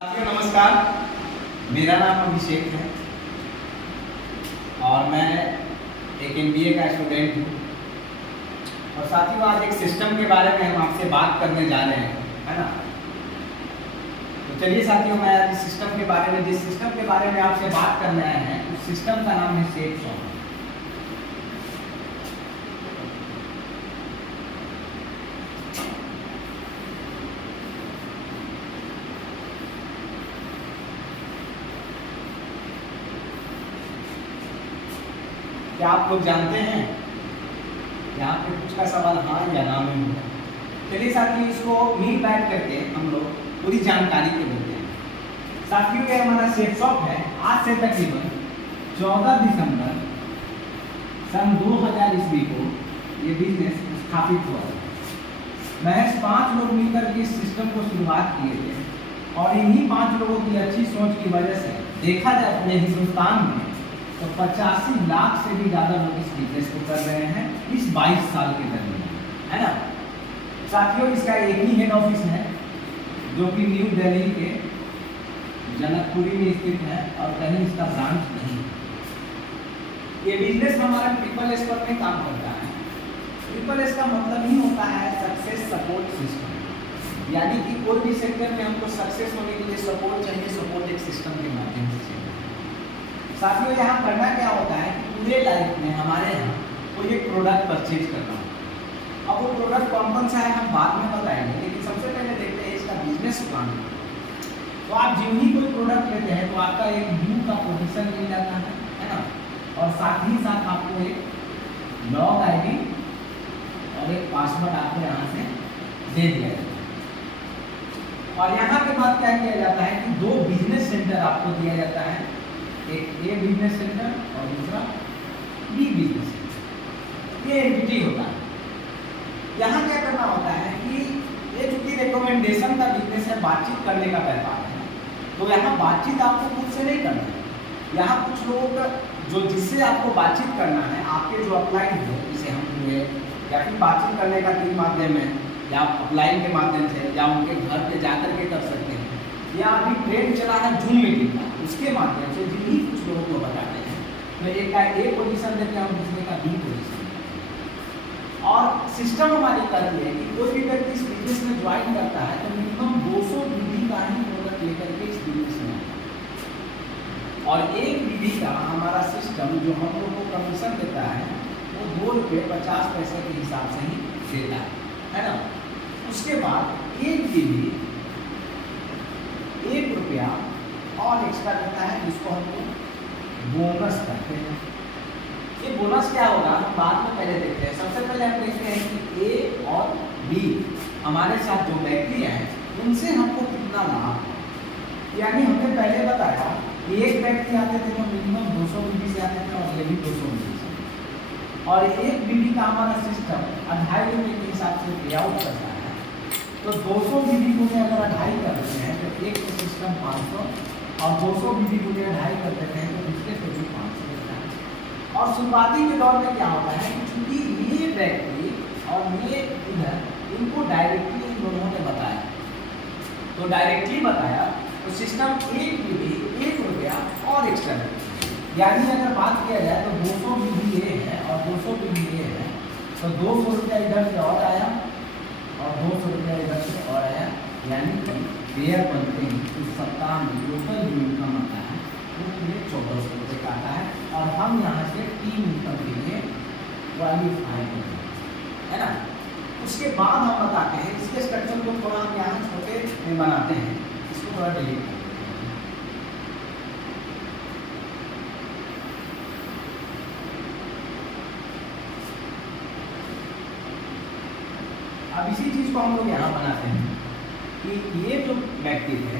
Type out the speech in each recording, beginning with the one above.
साथियों नमस्कार, मेरा नाम अभिषेक है और मैं एक एमबीए का स्टूडेंट हूँ। और साथियों आज एक सिस्टम के बारे में हम आपसे बात करने जा रहे हैं, है ना। तो चलिए साथियों, मैं आज जिस सिस्टम के बारे में आपसे बात करने आए हैं उस सिस्टम का नाम है सेट सॉफ्ट। क्या आप लोग जानते हैं यहाँ पे कुछ का सवाल हाँ या ना में होगा। चलिए साथियों, इसको मिल बैठ करके हम लोग पूरी जानकारी को देते हैं। साथियों ये हमारा सेट सॉफ्ट है। आज से तकरीबन 14 दिसंबर सन 2000 ईस्वी को ये बिजनेस स्थापित हुआ था। महज 5 लोग मिलकर के इस सिस्टम को शुरुआत किए थे और इन्हीं 5 लोगों की अच्छी सोच की वजह से देखा जाए अपने हिंदुस्तान में तो 85 लाख से भी ज़्यादा लोग इस बिजनेस को कर रहे हैं इस 22 साल के दरमियान, है ना। साथियों इसका एक ही हेड ऑफिस है जो कि न्यू दिल्ली के जनकपुरी में स्थित है और कहीं इसका ब्रांच नहीं है। ये बिजनेस हमारा ट्रिपल एस पर में काम करता है। ट्रिपल एस का मतलब ही होता है सक्सेस सपोर्ट सिस्टम, यानी कि कोई भी सेक्टर में हमको सक्सेस होने के लिए सपोर्ट चाहिए। सपोर्ट एक सिस्टम के माध्यम से। साथियों यहाँ करना क्या होता है कि पूरे लाइफ में हमारे यहाँ कोई एक प्रोडक्ट परचेज करना हो। अब वो प्रोडक्ट कौन सा है हम बाद में बताएंगे, लेकिन सबसे पहले देखते हैं इसका बिजनेस प्लान। तो आप जो ही कोई प्रोडक्ट लेते हैं तो आपका एक न्यू का पोजीशन मिल जाता है ना। और साथ ही साथ आपको एक लॉग आईडी और एक पासवर्ड आपको यहाँ से दे दिया जाता है। और यहाँ के बाद क्या किया जाता है कि 2 बिजनेस सेंटर आपको दिया जाता है, एक ए बिजनेस सेंटर और दूसरा बी बिजनेस सेंटर। ये एंटिटी होता है। यहाँ क्या करना होता है कि ये चूंकि रिकमेंडेशन का बिजनेस है, बातचीत करने का व्यापार है, तो यहाँ बातचीत आपको खुद से नहीं करना है। यहाँ कुछ लोगों का जो जिससे आपको बातचीत करना है, आपके जो अपलाइन है जिसे हम हुए या फिर बातचीत करने का 3 माध्यम है, या अपलाइन के माध्यम से या उनके घर पे जाकर के कर सकते हैं, या अभी ट्रेंड चला है जूम मीटिंग का, उसके माध्यम से जिन्हीं कुछ लोगों को बताते हैं। तो एक का ए पोजीशन देते हैं और दूसरे का बी पोजीशन। और सिस्टम हमारी करती है कि कोई भी व्यक्ति इस बिजनेस में ज्वाइन करता है तो मिनिमम 200 बीबी का ही प्रोडक्ट लेकर के इस बिजनेस में आता है। और एक बीबी का हमारा सिस्टम जो हम लोग को कमीशन देता है वो ₹2.50 के हिसाब से ही देता है ना। उसके बाद एक बीबी ₹1 और एक्स्ट्रा करता है, जिसको हम लोग बोनस कहते हैं। ये बोनस क्या होगा हम बाद में पहले देखते हैं। सबसे पहले हम देखते हैं कि ए और बी हमारे साथ जो व्यक्ति हैं उनसे हमको कितना लाभ है। यानी हमने पहले बताया कि एक व्यक्ति आते थे तो मिनिमम 200 बीबी से आते थे और ये भी 200 बीबी से। और एक बीबी का हमारा सिस्टम ₹2.5 के हिसाब से पे आउट करता है। तो 200 बीबी को अगर 2.5 कर देते हैं तो एक तो सिस्टम 500 और 200 बीबी को 2.5 कर देते हैं तो दूसरे को भी 500 देता है। और शुरुआती के दौर में क्या होता है कि चूंकि ये व्यक्ति और ये इधर इनको डायरेक्टली इन दोनों ने बताया, तो डायरेक्टली बताया तो सिस्टम एक बीबी ₹1 और एक्स्ट्रा देता है। यानी अगर बात किया जाए तो 200 बीबी ये है और 200 बीबी ये है, तो ₹200 इधर से और आया और ₹200 इधर से और आया। यानी कि पेयर बनते हैं इस सप्ताह में टोटल जो इनकम आता है वो पूरे ₹1400 का आता है। और हम यहाँ से 3 इनकम के लिए क्वालिफाई करते हैं, है ना। उसके बाद हम बताते हैं इसके स्ट्रक्चर को थोड़ा हम यहाँ छोटे में बनाते हैं, इसको थोड़ा डिलीट करते हैं। अब इसी चीज़ को हम लोग यहाँ बनाते हैं कि ये जो व्यक्ति थे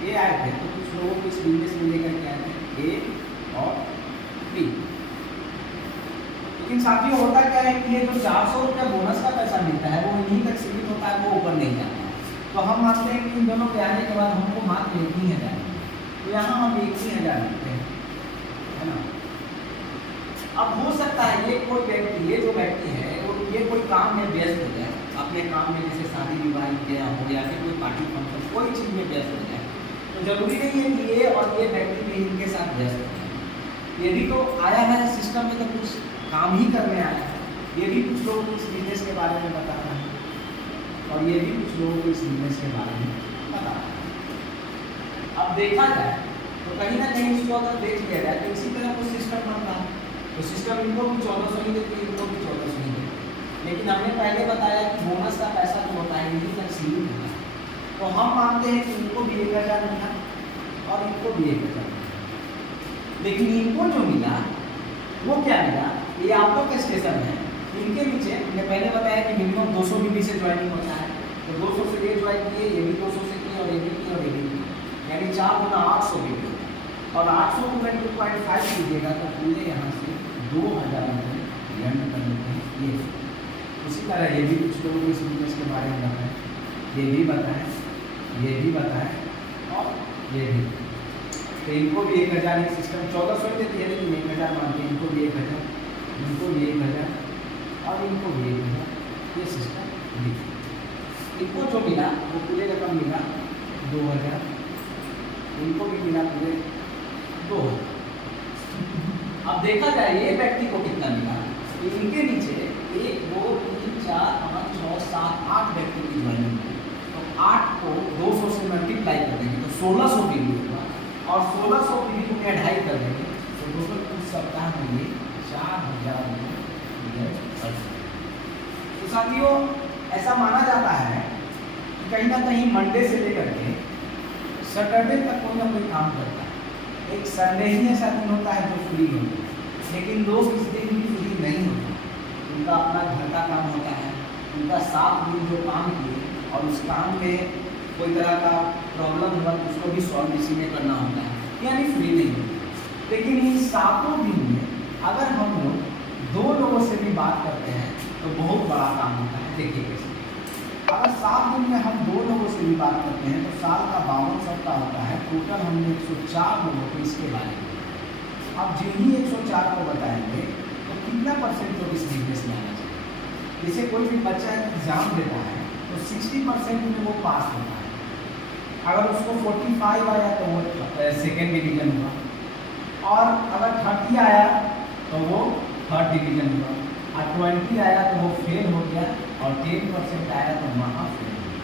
ये आए थे तो कुछ लोगों को इस बिजनेस में लेकर के आए थे ए और बी। लेकिन साथियों होता क्या है कि ये जो ₹400 बोनस का पैसा मिलता है वो इन्हीं तक सीमित होता है, वो ऊपर नहीं जाता है। तो हम मानते हैं कि इन दोनों के आने के बाद हमको मात्र 1,000 तो यहाँ हम 1,000 लिखते हैं, है ना। अब हो सकता है ये कोई व्यक्ति, ये जो व्यक्ति है वो ये कोई काम में व्यस्त हो जाए, अपने काम में जैसे शादी विवाह गया हो या फिर कोई पार्टी फंक्शन कोई चीज़ में व्यस्त हो जाए, तो जरूरी नहीं है कि ये और ये व्यक्ति भी इनके साथ व्यस्त है। ये भी तो आया है सिस्टम में, तो कुछ काम ही करने आया है। ये भी कुछ लोगों को इस बिजनेस के बारे में बता रहा है और ये भी कुछ लोगों को इस बिजनेस के बारे में बता रहा है। अब देखा जाए तो कहीं ना कहीं इसको अगर देख लिया जाए तो इसी तरह कुछ सिस्टम बन रहा है। तो सिस्टम इनको भी 1400 ही देती है, इनको भी 1400 ही देती है। लेकिन हमने पहले बताया कि बोनस का पैसा जो होता है इन्हीं तक सीमित होता है। तो हम मानते हैं कि इनको भी 1000 मिला और इनको भी 1000 मिला। लेकिन इनको जो मिला वो क्या मिला, ये आपको का स्टेशन है, इनके नीचे मैंने पहले बताया कि मिनिमम 200 बीबी से ज्वाइनिंग होता है। तो 200 से ये ज्वाइन किए, ये भी 200 से किए और ये भी किए और ये भी किए, यानी 4 गुना 800 बीबी। और 800 को मैं 2.5 कीजिएगा तो पूरे यहाँ से 2000 रुपये लर्न कर लेते हैं ये। उसी तरह ये भी कुछ लोगों को इस बिजनेस के बारे में बताएं, ये भी बताएं, ये भी बताएं और ये भी। तो इनको भी 1000 एक सिस्टम 1400 देती है, लेकिन 1000 मानते हैं। इनको भी 1000, इनको भी 1000 और इनको भी 1000, ये सिस्टम दी। इनको जो मिला वो पूरे रकम मिला 2000, इनको भी मिला पूरे 2000। अब देखा जाए ये व्यक्ति को कितना मिला, इनके नीचे 1 2 3 4 5 6 7 8 व्यक्ति की ज्वाइनिंग है। तो 8 को 200 से मल्टीप्लाई कर देंगे तो 1600 बीबी होगा और 1600 बीबी को 2.5 कर देंगे तो टोटल कुछ सप्ताह में ये 4000 रुपये। तो साथियों ऐसा माना जाता है कि कहीं ना कहीं मंडे से लेकर के सैटरडे तक कोई ना कोई काम करता है। एक संडे ही ऐसा दिन होता है जो फ्री होता है, लेकिन लोग इस दिन भी फ्री नहीं होते। उनका अपना घर का काम होता है, उनका 7 दिन जो काम किए और उस काम में कोई तरह का प्रॉब्लम हुआ तो उसको भी सॉल्व इसी में करना होता है, यानी फ्री नहीं होता। लेकिन इन 7 दिन में अगर हम लोग 2 लोगों से भी बात करते हैं तो बहुत बड़ा काम होता है। देखिए कैसे, अगर 7 दिन में हम 2 लोगों से भी बात करते हैं तो साल का 52 सप्ताह होता है। टोटल हमने 104 लोगों को इसके बारे में। अब जिन्हीं 104 को बताएंगे तो कितना परसेंट लोग इस बिजनेस में आना चाहिए। जैसे कोई भी बच्चा एग्जाम देता है तो 60% में वो पास होता है। अगर उसको 45 आया तो वो सेकेंड डिवीजन हुआ, और अगर 30 आया तो वो थर्ड डिवीजन हुआ, और 20 आया तो वो फेल हो गया, और 10% आया तो वहाँ फेल हो गया।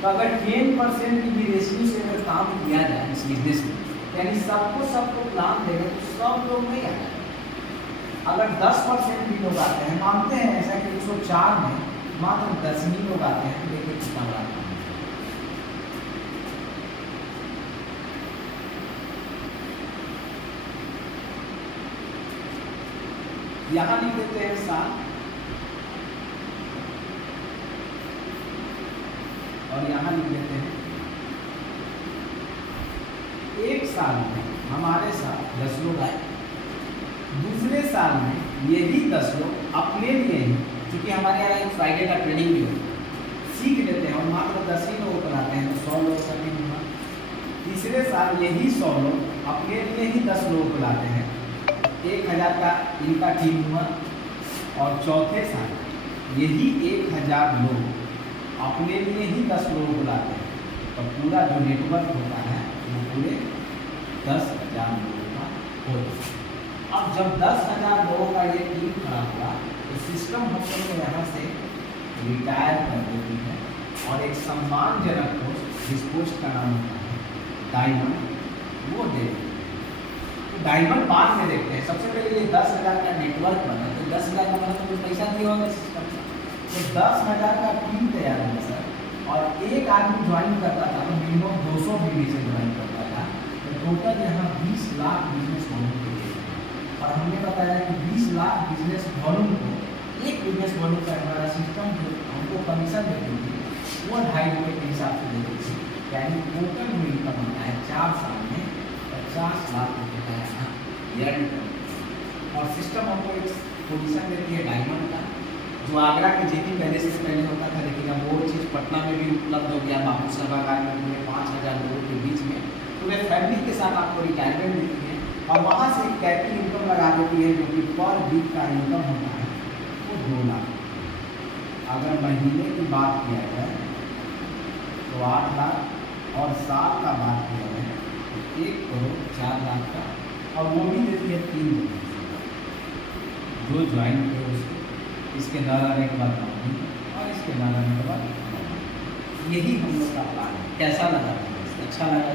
तो अगर 10% की भी रेशियो से अगर काम किया जाए इस बिजनेस में, यानी सबको प्लान देंगे तो सब लोग नहीं आए। अगर 10% भी लोग आते हैं, मानते हैं ऐसा कि 104 में मात्र 10 ही लोग आते हैं, तो देखिए कितना बड़ा काम है। यहाँ लिख देते हैं साल और यहाँ लिख देते हैं एक साल में हमारे साथ 10 लोग आए, दूसरे साल में यही 10 लोग अपने लिए ही, क्योंकि हमारे यहाँ एक फ्राइडे का ट्रेनिंग भी होता है, सीख लेते हैं और मात्र 10 ही लोग बनाते हैं तो 100 लोग का टीम हुआ। तीसरे साल यही 100 लोग अपने लिए ही 10 लोग बुलाते हैं, 1000 का इनका टीम हुआ। और चौथे साल यही 1000 लोग अपने लिए ही 10 लोग बुलाते हैं, तो पूरा जो नेटवर्क होता है वो पूरे 10,000 लोगों का होता है। अब जब 10,000 लोगों का ये टीम खड़ा हुआ तो सिस्टम हम लोग यहाँ से रिटायर कर देती है और एक सम्मानजनक पोस्ट, जिस पोस्ट का नाम होता है डायमंड, वो दे देती है। तो डायमंड बाद में देखते हैं। सबसे पहले ये 10,000 का नेटवर्क बना, तो 10,000 का बना तो कुछ पैसा दिया होगा सिस्टम से, तो 10,000 का टीम तैयार हुआ सर। और एक आदमी ज्वाइन करता था तो मिनिमम 200 बीबी से ज्वाइन करता था, तो टोटल यहाँ 20 लाख बिजनेस वॉल्यूम के लिए। और हमने बताया कि 20 लाख बिजनेस वॉल्यूम को, एक बिजनेस वॉल्यूम का हमारा सिस्टम जो हमको कमीशन देती थी वो 2.5 रुपये के हिसाब से देती थी, यानी टोटल जो इनकम होता है 4 साल में 50 लाख रुपये का यहाँ अर्न करते। और सिस्टम हमको एक पोजीशन देती है डायमंड का, जो आगरा के जेपी पैलेस से पहले होता था, लेकिन अब वो चीज़ पटना में भी उपलब्ध हो गया। बापू सभागार में पूरे 5,000 लोगों के बीच में पूरे फैमिली के साथ आपको रिटायरमेंट देती है और वहाँ से एक कैपिटल इनकम लगा देती है, जो कि पर वीक का इनकम होता है वो 2 लाख। अगर महीने की बात किया जाए तो 8 लाख और साल का बात किया है 1,04,00,000 का, और वो भी देती है 3 महीने जो ज्वाइन किए उसको, इसके न रहने के बाद नौकरी और इसके न रहने के बाद नौकरी। यही हम लोग का प्लान है। कैसा लगा? अच्छा लगा?